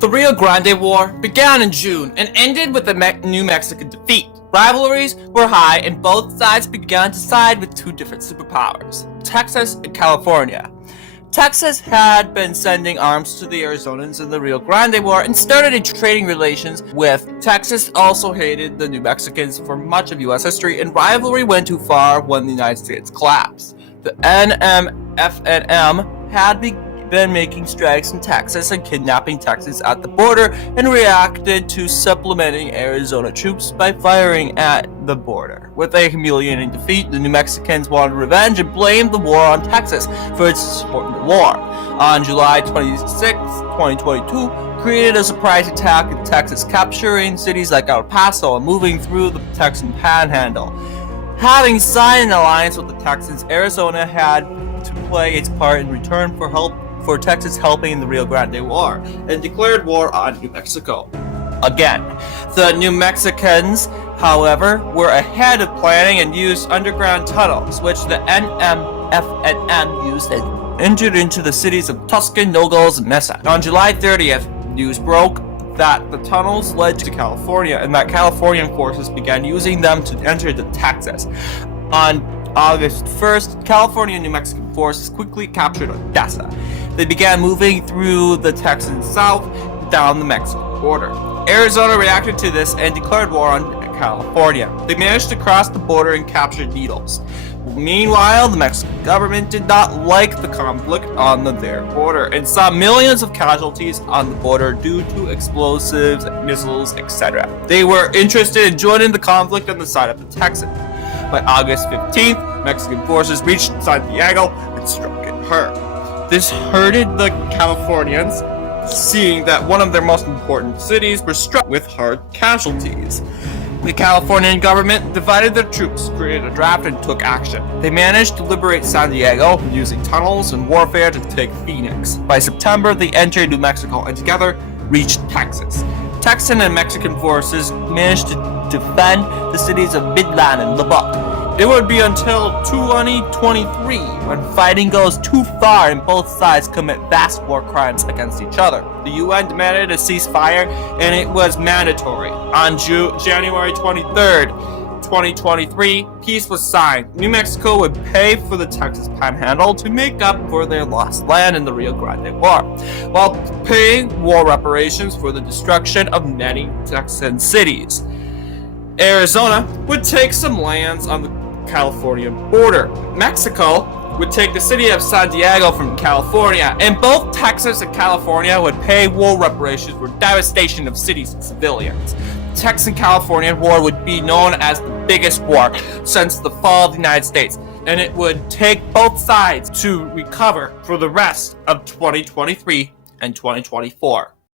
The Rio Grande War began in June and ended with a New Mexican defeat. Rivalries were high and both sides began to side with two different superpowers, Texas and California. Texas had been sending arms to the Arizonans in the Rio Grande War and started trading relations with Texas. Also hated the New Mexicans for much of U.S. history, and rivalry went too far when the United States collapsed. The NMFNM had been making strikes in Texas and kidnapping Texans at the border and reacted to supplementing Arizona troops by firing at the border. With a humiliating defeat, the New Mexicans wanted revenge and blamed the war on Texas for its support in the war. On July 26, 2022, created a surprise attack in Texas, capturing cities like El Paso and moving through the Texan panhandle. Having signed an alliance with the Texans, Arizona had to play its part in return for Texas helping in the Rio Grande War, and declared war on New Mexico. Again, the New Mexicans, however, were ahead of planning and used underground tunnels, which the NMFNM used and entered into the cities of Tucson, Nogales, and Mesa. On July 30th, news broke that the tunnels led to California and that Californian forces began using them to enter the Texas. On August 1st, California and New Mexican forces quickly captured Odessa. They began moving through the Texan south down the Mexican border. Arizona reacted to this and declared war on California. They managed to cross the border and capture Needles. Meanwhile, the Mexican government did not like the conflict on their border and saw millions of casualties on the border due to explosives, missiles, etc. They were interested in joining the conflict on the side of the Texans. By August 15th, Mexican forces reached Santiago and struck at her. This hurted the Californians, seeing that one of their most important cities were struck with hard casualties. The Californian government divided their troops, created a draft, and took action. They managed to liberate Santiago using tunnels and warfare to take Phoenix. By September, they entered New Mexico and together reached Texas. Texan and Mexican forces managed to defend the cities of Midland and Lubbock. It would be until 2023 when fighting goes too far and both sides commit vast war crimes against each other. The UN demanded a ceasefire and it was mandatory. On January 23rd, 2023, peace was signed. New Mexico would pay for the Texas Panhandle to make up for their lost land in the Rio Grande War, while paying war reparations for the destruction of many Texan cities. Arizona would take some lands on the Californian border. Mexico would take the city of Santiago from California, and both Texas and California would pay war reparations for devastation of cities and civilians. The Texan-Californian War would be known as the biggest war since the fall of the United States, and it would take both sides to recover for the rest of 2023 and 2024.